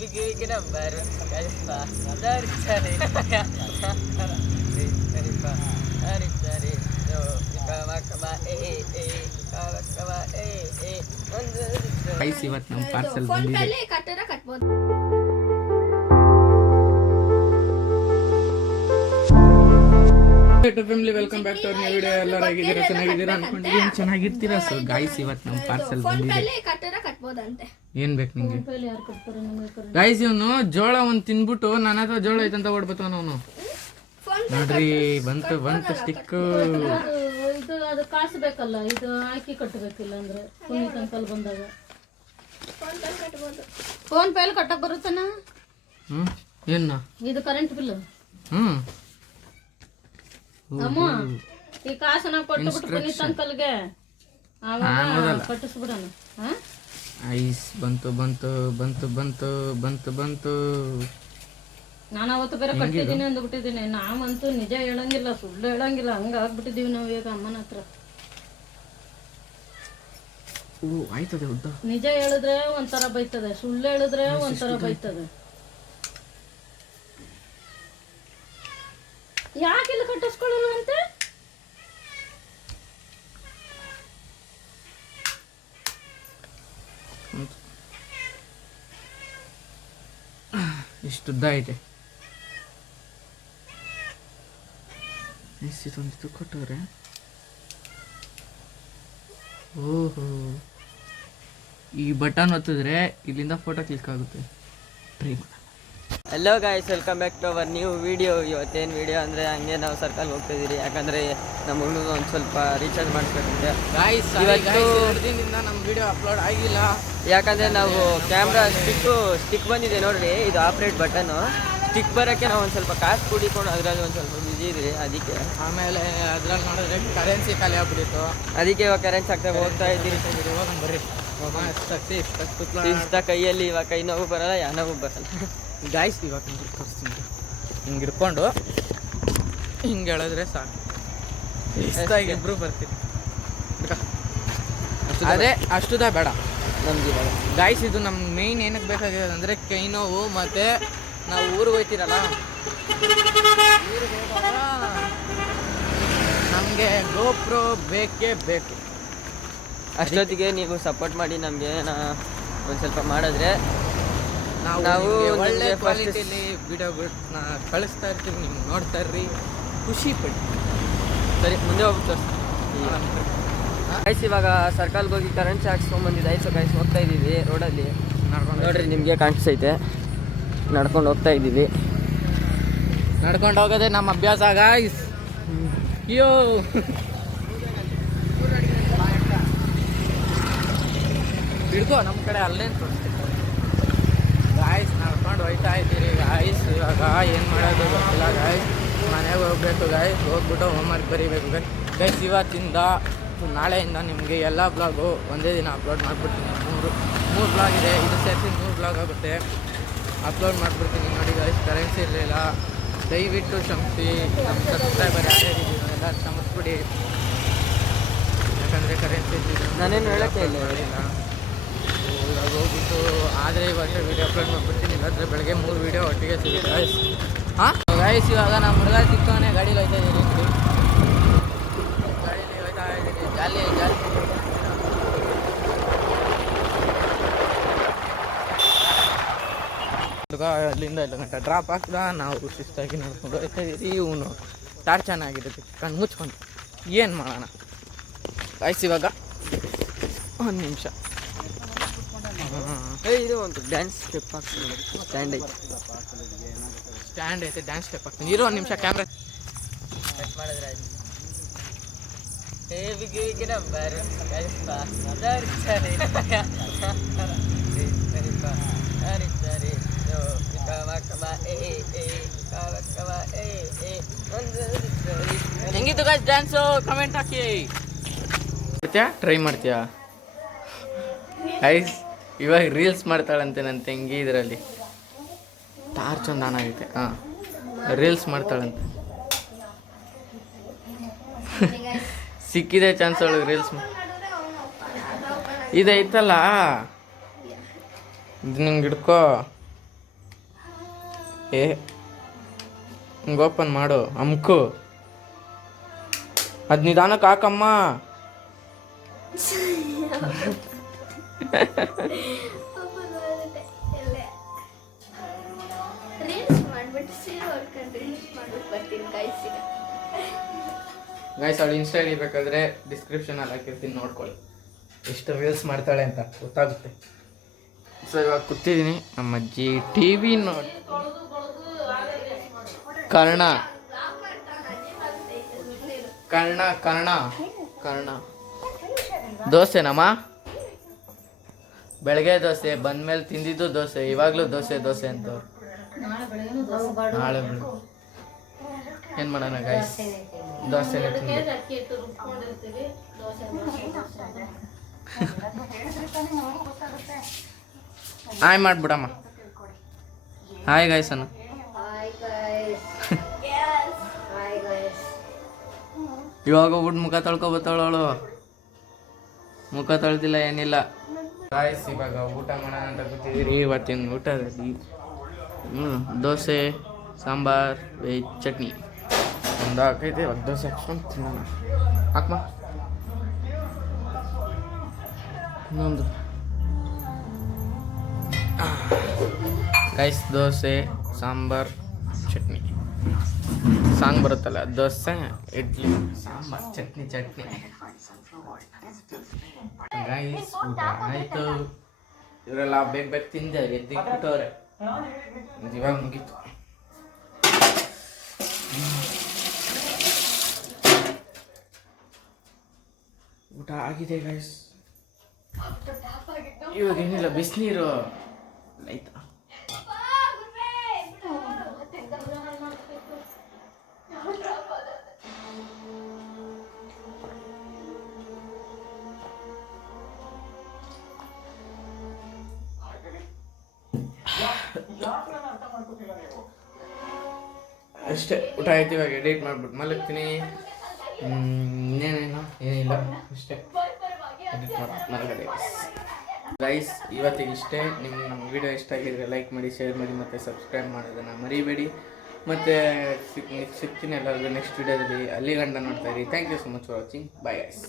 ಬಿಗಿ ನಂಬರ್ ಕಲ್ಪ ಧರಿಸರಿ ಹರಿಸರಿ ಇವತ್ತು ನಮ್ಮ ಪಾರ್ಸಲ್ ಬಂದಿದೆ. Family welcome back to our new video. ಎಲ್ಲರೂ ಹೇಗಿದ್ದೀರಾ? ಚೆನ್ನಾಗಿದ್ದೀರಾ ಅನ್ಕೊಂಡಿದ್ದೀನಿ, ಚೆನ್ನಾಗಿರ್ತೀರಾ. ಸೊ ಗಾಯ್ಸ್ ಇವತ್ತು ನಮ್ಮ ಪಾರ್ಸಲ್ ಬಂದಿದೆ. ಏನ್ ಬೇಕು ನಿಂಗೆ ಗಾಯ್ಸ್? ಇವನು ಜೋಳ ಒಂದು ತಿನ್ಬಿಟ್ಟು ನನ್ನ ಹತ್ರ ಜೋಳ ಐತಂತ ಓಡ್ಬತ್ತಾನ ಅವನು. ನೋಡ್ರಿ ಬಂತು ಬಂತು ಸ್ಟಿಕ್. ಇದು ಅದು ಕಾಸು ಬೇಕಲ್ಲ, ಇದು ಹಾಕಿ ಕಟ್ಟಬೇಕಿಲ್ಲ ಅಂದ್ರೆ ಪುನೀತ್ ಅಂಕಲ್ ಬಂದಾಗ ಫೋನ್ ಪೇ ಅಲ್ಲಿ ಕಟ್ಟಕ್ ಬರುತ್ತನ. ಏನ ಇದು ಕರೆಂಟ್ ಬಿಲ್. ಅಮ್ಮ ಈ ಕಾಸನ್ನ ಕೊಟ್ಟುಬಿಟ್ಟು ಪುನೀತ್ ಅಂಕಲ್ಗೆ ಕಟ್ಟಿಸ್ಬಿಡೋಣ. ಐಸ್ ಬಂತು ಬಂತು ಬಂತು ಬಂತು ಬಂತು ಬಂತು. ನಾನು ಅವತ್ತು ಬೇರೆ ಕಟ್ಟಿದ್ದೀನಿ ಅಂದ್ಬಿಟ್ಟಿದ್ದೀನಿ. ನಾವಂತೂ ನಿಜ ಹೇಳಂಗಿಲ್ಲ, ಸುಳ್ಳು ಹೇಳಂಗಿಲ್ಲ, ಹಂಗ ಆಗ್ಬಿಟ್ಟಿದೀವಿ ನಾವು ಈಗ ಅಮ್ಮನ ಹತ್ರ. ಆಯ್ತದೆ ಉದ್ದ. ನಿಜ ಹೇಳಿದ್ರೆ ಒಂಥರ ಬೈತದೆ, ಸುಳ್ಳು ಹೇಳಿದ್ರೆ ಒಂಥರ ಬೈತದೆ. ಯಾಕಿಲ್ಲ ಕಟ್ಟಿಸ್ಕೊಳ್ಳೋಣ ಅಂತೆ? ಇಷ್ಟು ಉದ್ದ ಐತೆ. ಇದೊಂದಿತ್ತು ಕೊಟ್ಟವ್ರೆ. ಓಹೋ, ಈ ಬಟನ್ ಒತ್ತಿದ್ರೆ ಇಲ್ಲಿಂದ ಫೋಟೋ ಕ್ಲಿಕ್ ಆಗುತ್ತೆ. ಟ್ರೈ ಮಾಡೋಣ. Hello guys, welcome back to our new video. ಇವತ್ತೇನು ವಿಡಿಯೋ ಅಂದರೆ ಹಂಗೆ ನಾವು ಸರ್ಕಲ್ ಹೋಗ್ತಿದ್ದೀರಿ. ಯಾಕಂದರೆ ನಮ್ಮ ಹುಡುಗ ಒಂದು ಸ್ವಲ್ಪ ರೀಚಾರ್ಜ್ ಮಾಡಿಸ್ಬೇಕಂತೆ. ಇವತ್ತು ದಿನದಿಂದ ನಮ್ಮ ವಿಡಿಯೋ ಅಪ್ಲೋಡ್ ಆಗಿಲ್ಲ. ಯಾಕಂದರೆ ನಾವು ಕ್ಯಾಮ್ರಾ ಸ್ಟಿಕ್ ಬಂದಿದೆ ನೋಡ್ರಿ, ಇದು ಆಪ್ರೇಟ್ ಬಟನ್ನು. ಸ್ಟಿಕ್ ಬರೋಕ್ಕೆ ನಾವು ಒಂದು ಸ್ವಲ್ಪ ಕಾಸು ಕುಡಿಕೊಂಡು ಅದರಲ್ಲಿ ಒಂದು ಸ್ವಲ್ಪ ಬಿಜಿ ಇದ್ರಿ. ಅದಕ್ಕೆ ಆಮೇಲೆ ಅದ್ರಲ್ಲಿ ನೋಡಿದ್ರೆ ಕರೆನ್ಸಿ ಖಾಲಿ ಆಗ್ಬಿಟ್ಟಿತ್ತು. ಅದಕ್ಕೆ ಇವಾಗ ಕರೆನ್ಸಿ ಆಗ್ತಾ ಹೋಗ್ತಾ ಇದ್ದೀರಿ. ಇವಾಗ ಬರ್ರಿ ಇಷ್ಟ ಕೈಯಲ್ಲಿ ಇವಾಗ ಕೈ ನೋವು ಬರಲ್ಲ, ಯಾ ನೋವು ಬರಲ್ಲ. ಗಾಯ್ಸ್ ಇವಾಗ ತೋರಿಸ್ತೀನಿ. ಹಿಂಗೆ ಇಟ್ಕೊಂಡು ಹಿಂಗೆ ಹೇಳಿದ್ರೆ ಸಾಕು, ಇಷ್ಟಾಗಿ ಇಬ್ರು ಬರ್ತೀವಿ. ಅದೇ ಅಷ್ಟುದ ಬೇಡ ನಮ್ಗೆ ಇವಾಗ ಗಾಯ್ಸ್. ಇದು ನಮ್ಮ ಮೇಯ್ನ್ ಏನಕ್ಕೆ ಬೇಕಾಗಿರೋದು ಅಂದರೆ ಕೈ ನೋವು. ಮತ್ತು ನಾವು ಊರಿಗೆ ಹೋಗ್ತೀರಲ್ಲ, ನಮಗೆ ಗೋಪ್ರೋ ಬೇಕೇ ಬೇಕು. ಅಷ್ಟೊತ್ತಿಗೆ ನೀವು ಸಪೋರ್ಟ್ ಮಾಡಿ ನಮಗೆ ಒಂದು ಸ್ವಲ್ಪ ಮಾಡಿದ್ರೆ ನಾವು ಒಳ್ಳೆ ಕ್ವಾಲಿಟಿಯಲ್ಲಿ ವಿಡಿಯೋ ಕಳಿಸ್ತಾ ಇರ್ತೀವಿ. ನೀವು ನೋಡ್ತಾ ಇರ್ರಿ, ಖುಷಿ ಪಡಿ. ಸರಿ, ಮುಂದೆ ಹೋಗ್ಬಿಟ್ಟು ಗೈಸ್ ಇವಾಗ ಸರ್ಕಲ್ಗೆ ಹೋಗಿ ಕರೆನ್ಸಿ ಹಾಕ್ಸ್ಕೊಂಡ್ಬಂದಿದ್ದು. ಆಯ್ತು ಗೈಸ್, ಹೋಗ್ತಾ ಇದ್ದೀವಿ ರೋಡಲ್ಲಿ. ನೋಡ್ರಿ, ನಿಮಗೆ ಕಾಣಿಸ್ತೈತೆ. ನಡ್ಕೊಂಡು ಹೋಗ್ತಾ ಇದ್ದೀವಿ. ನಡ್ಕೊಂಡು ಹೋಗೋದೇ ನಮ್ಮ ಅಭ್ಯಾಸ ಗಾಯ್ಸ್. ಅಯ್ಯೋ, ಹಿಡ್ಕೋ, ನಮ್ಮ ಕಡೆ ಅಲ್ಲೇನು ತೋರಿಸ್ತೀವಿ ಗಾಯ್ಸ್. ನಡ್ಕೊಂಡು ಹೋಗ್ತಾ ಇದ್ದೀರಿ ಗಾಯ್ಸ್. ಇವಾಗ ಏನು ಮಾಡೋದು ಗೊತ್ತಿಲ್ಲ ಗಾಯ್ಸ್. ಮನೆಗೆ ಹೋಗ್ಬೇಕು ಗಾಯ್ಸ್. ಹೋಗ್ಬಿಟ್ಟು ಹೋಮ್ವರ್ಕ್ ಬರೀಬೇಕು ಗಾಯ್ಸ್. ಇವತ್ತಿಂದ ನಾಳೆಯಿಂದ ನಿಮಗೆ ಎಲ್ಲ ಬ್ಲಾಗು ಒಂದೇ ದಿನ ಅಪ್ಲೋಡ್ ಮಾಡಿಬಿಡ್ತೀನಿ. ಮೂರು ಬ್ಲಾಗ್ ಇದೆ, ಇದು ಸೇರಿಸಿ 3 ಬ್ಲಾಗ್ ಆಗುತ್ತೆ. ಅಪ್ಲೋಡ್ ಮಾಡಿಬಿಡ್ತೀನಿ. ನೋಡಿ ಗಾಯ್ಸ್, ಕರೆನ್ಸಿ ಇರಲಿಲ್ಲ, ದಯವಿಟ್ಟು ಕ್ಷಮಿಸಿ. ನಮ್ಮ ಸಬ್ಸ್ಕ್ರೈಬರ್ ಯಾರ್ಯಾರಿದ್ದೀರೋ ಎಲ್ಲ ಕ್ಷಮಿಸ್ಬಿಡಿ. ಯಾಕಂದರೆ ಕರೆನ್ಸಿ ನಾನೇನು ಹೇಳೋಕ್ಕೆ ಇಲ್ಲ. ಇವಾಗ ಹೋಗ್ಬಿಟ್ಟು ಆದರೆ ಇವಾಗ ವೀಡಿಯೋ ಅಪ್ಲೋಡ್ ಮಾಡಿಬಿಡ್ತೀನಿ. ಇಲ್ಲಾಂದರೆ ಬೆಳಗ್ಗೆ 3 ವೀಡಿಯೋ ಒಟ್ಟಿಗೆ ಸಿಗುತ್ತೆ ಗಾಯ್ಸ್. ಗಾಯ್ಸ್ ಇವಾಗ ನಮ್ಮ ಹುಡುಗ ಸಿಕ್ಕವನೇ ಗಾಡೀಲಿ ಹೋಗ್ತಾ ಇದ್ದೀನಿ. ಗಾಡೀಲಿ ಹೋಗ್ತಾ ಇದ್ದೀನಿ, ಜಾಲಿ ಹುಡುಗ ಅಲ್ಲಿಂದ ಇಲ್ಲ ಗಂಟೆ ಡ್ರಾಪ್ ಆಗ್ತದ. ನಾವು ಶಿಸ್ತಾಗಿ ನಡ್ಕೊಂಡು ಹೋಗ್ತಾ ಇದ್ದೀವಿ. ಇವನು ಟಾರ್ಚ್ ಚೆನ್ನಾಗಿರುತ್ತೆ, ಕಣ್ಣು ಮುಚ್ಕೊಂಡು ಏನು ಮಾಡೋಣ ಗಾಯ್ಸ್. ಇವಾಗ 1 ನಿಮಿಷ. ಇದು ಒಂದು ಡ್ಯಾನ್ಸ್ ಸ್ಟೆಪ್ ಹಾಕ್ತೀನಿ. ಸ್ಟ್ಯಾಂಡ್ ಐತೆ, ಡ್ಯಾನ್ಸ್ ಸ್ಟೆಪ್ ಹಾಕ್ತೀನಿ. ಇರೋ 1 ನಿಮಿಷ. ಕ್ಯಾಮ್ರಾ ಕಟ್ ಮಾಡಿದ್ರೆ ಆಯ್ತು. ಬಿಗಿ ನಂಬರ್ ಕಲ್ಪ ಧರಿಸರಿ ಹೆಂಗಿತ್ತು ಗಾಯ್ಸ್ ಡ್ಯಾನ್ಸು? ಕಮೆಂಟ್ ಹಾಕಿ. ಟ್ರೈ ಮಾಡ್ತೀಯಾ ಗೈಸ್? ಇವಾಗ ರೀಲ್ಸ್ ಮಾಡ್ತಾಳಂತೆ ನನ್ನ ತಂಗಿ. ಇದರಲ್ಲಿ ಟಾರ್ಚ್ ಒಂದು ಆನ್ ಆಗೈತೆ. ರೀಲ್ಸ್ ಮಾಡ್ತಾಳಂತೆ. ಸಿಕ್ಕಿದೆ ಚಾನ್ಸ್ ಒಳಗೆ ರೀಲ್ಸ್. ಇದೈತಲ್ಲ, ಇದು ನಿಂಗೆ ಹಿಡ್ಕೋ. ಏ ಹಿಂಗೆ ಓಪನ್ ಮಾಡು ಅಮ್ಕು. ಅದು ನಿಧಾನಕ್ಕೆ ಹಾಕಮ್ಮ. ಗೈಸ್ ಅವಳು ಇನ್ಸ್ಟಾ ಬೇಕಾದ್ರೆ ಡಿಸ್ಕ್ರಿಪ್ಷನಲ್ಲಿ ಹಾಕಿರ್ತೀನಿ, ನೋಡ್ಕೊಳ್ಳಿ ಎಷ್ಟು ರೀಲ್ಸ್ ಮಾಡ್ತಾಳೆ ಅಂತ ಗೊತ್ತಾಗುತ್ತೆ. ಸೊ ಇವಾಗ ಕೂತಿದ್ದೀನಿ, ನಮ್ಮ ಅಜ್ಜಿ ಟಿ ವಿ ನೋಡಿ ಕರ್ಣ ಕರ್ಣ ಕರ್ಣ ಕರ್ಣ ದೋಸೆನಮ್ಮ. ಬೆಳಗ್ಗೆ ದೋಸೆ, ಬಂದ್ಮೇಲೆ ತಿಂದಿದ್ದು ದೋಸೆ, ಇವಾಗಲೂ ದೋಸೆ ದೋಸೆ ಅಂತವ್ರು. ನಾಳೆ ಏನು ಮಾಡೋಣ ಗೈಸ್, ದೋಸೆ ಹಾಯ್ ಮಾಡ್ಬಿಡಮ್ಮ. ಹಾಯ್ ಗೈಸ್ ಅನ್ನ. ಇವಾಗ ಹೋಗ್ಬಿಟ್ಟು ಮುಖ ತೊಳ್ಕೊಬತ್ತಾಳವಳು, ಮುಖ ತೊಳ್ದಿಲ್ಲ ಏನಿಲ್ಲ. ಗಾಯ್ಸ್ ಇವಾಗ ಊಟ ಮಾಡೋಣ ಅಂತ ಕೂತಿದ್ದೀರಿ. ಇವತ್ತಿನ ಊಟದಲ್ಲಿ ದೋಸೆ, ಸಾಂಬಾರ್, ವೆಜ್ ಚಟ್ನಿ ಒಂದು ಹಾಕೈತೆ. ಇವಾಗ ದೋಸೆ ಹಾಕ್ಸ್ಕೊಂಡು ತಿನ್ನೋಣ. ಹಾಕ್ಮ ಇನ್ನೊಂದು. ಗೈಸ್ ದೋಸೆ, ಸಾಂಬಾರ್, ಚಟ್ನಿ. ಸಾಂಗ್ ಬರುತ್ತಲ್ಲ, ದೋಸೆ, ಇಡ್ಲಿ, ಸಾಂಬಾರ್, ಚಟ್ನಿ ಚಟ್ನಿ. ಗೈಸ್ ಊಟ ಆಯಿತು. ಇವರೆಲ್ಲ ಬೇಗ ಬೇಗ ತಿಂದೆ ಎದ್ದಿಟ್ಬಿಟ್ಟವ್ರೆ. ಇವಾಗ ಮುಗೀತು. ಊಟ ಆಗಿದೆ ಗೈಸ್. ಇವಾಗ ಏನಿಲ್ಲ, ಬಿಸಿನೀರು ಆಯ್ತಾ. ಅಷ್ಟೇ, ಊಟ ಆಯ್ತು. ಇವಾಗ ಎಡಿಟ್ ಮಾಡ್ಬಿಟ್ಟು ಮಲಗ್ತೀನಿ. ಇನ್ನೇನೇನು ಏನಿಲ್ಲ, ಅಷ್ಟೇ ಎಡಿಟ್ ಮಾಡ್ಬಿಟ್ಟು ಮಲಗಡೆ. ಗೈಸ್ ಇವತ್ತಿಗೆ ಇಷ್ಟೇ. ನಿಮ್ಗೆ ನಮ್ಮ ವಿಡಿಯೋ ಇಷ್ಟ ಆಗಿದ್ರೆ ಲೈಕ್ ಮಾಡಿ, ಶೇರ್ ಮಾಡಿ ಮತ್ತು ಸಬ್ಸ್ಕ್ರೈಬ್ ಮಾಡೋದನ್ನು ಮರಿಬೇಡಿ. ಮತ್ತು ಸಿಗ್ತೀನಿ ಎಲ್ಲರಿಗೂ ನೆಕ್ಸ್ಟ್ ವಿಡಿಯೋದಲ್ಲಿ. ಅಲ್ಲಿ ಗಂಟ ನೋಡ್ತಾ ಇರಿ. Thank you so much for watching. Bye guys.